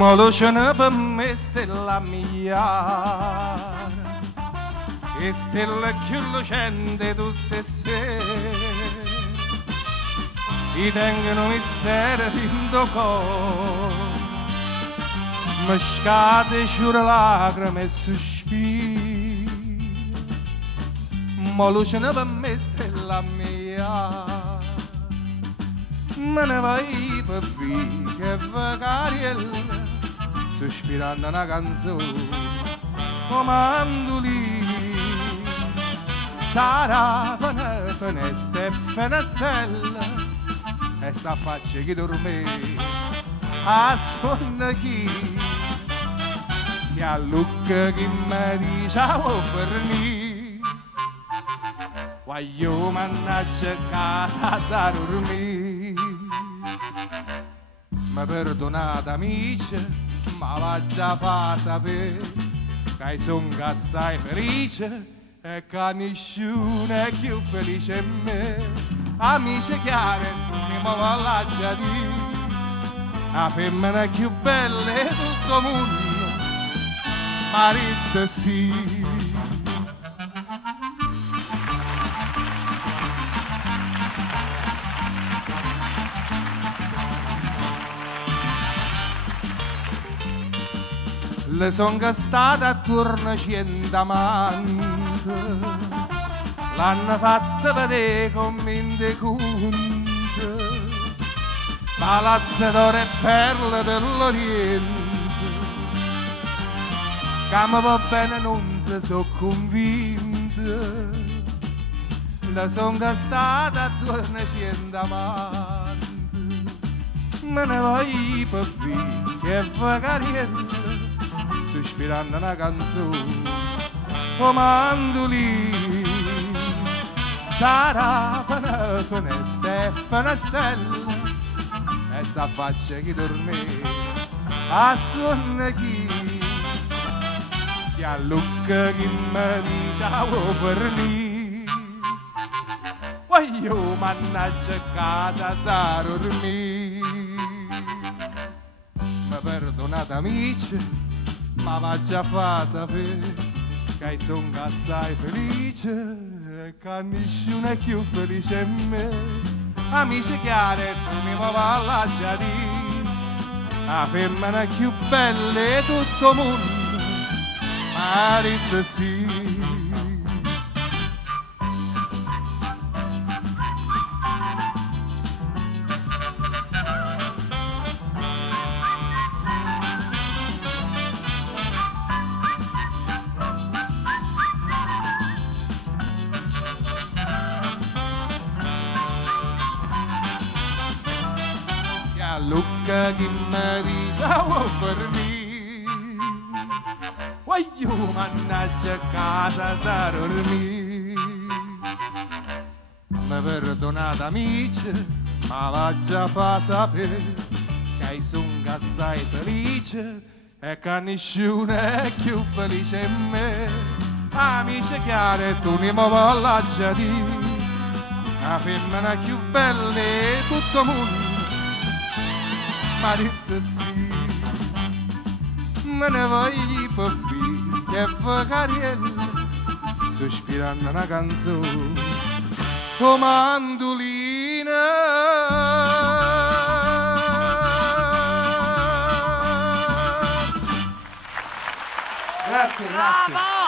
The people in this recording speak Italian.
Ma luce per me stella mia, e stella più lucente tutte sere, ti tengono mistero dentro cuore, mi scade giuro lacrime e sospiri. Ma luce per me stella mia, me ne vai per via che vacariella, sospirando una canzone, comandoli, sarà una finestra e finestrella, e s'affaccia chi dorme, a sonno chi a lucca chi mi dice oh fermi, voglio mannaggia casa da dormire. Ma perdonate amici, ma va già fa sapere che sono assai felice e che nessuno è più felice di me. Amici chiari, mi voglio già dire, la femmina più bella di tutto il mondo, marito sì. Le son gastate attorno 100 amanti, l'hanno fatta vedere come in conto, palazzo d'oro e perle dell'Oriente, che mi va bene non si sono convinto. Le son gastate attorno 100 amanti, me ne vai per via che vacariella, sospirando una canzone, comandoli, sarà una finestra e finestrella, e s'affaccia chi dorme, a sonno chi a lucca chi mi dice oh per me, voglio mannaggia casa da dormire. Ma perdonate amici, ma va già fa sapere che sono assai felice e che nessuno è più felice di me. Amici chiari, tu mi voglio già dire, la femmina più bella di tutto il mondo, marito sì. Lucca chi mi dice oh per me, voglio mannaggia casa da dormire. Mi perdonate amici, ma va già fa sapere che sono assai felice e che nessuno è più felice di me. Amici chiari, tu mi voglio già dire, la femmina più bella di tutto il mondo, marito sì. Me ne voglio per via che vacariella, sospirando una canzone, comandolina. Grazie, grazie.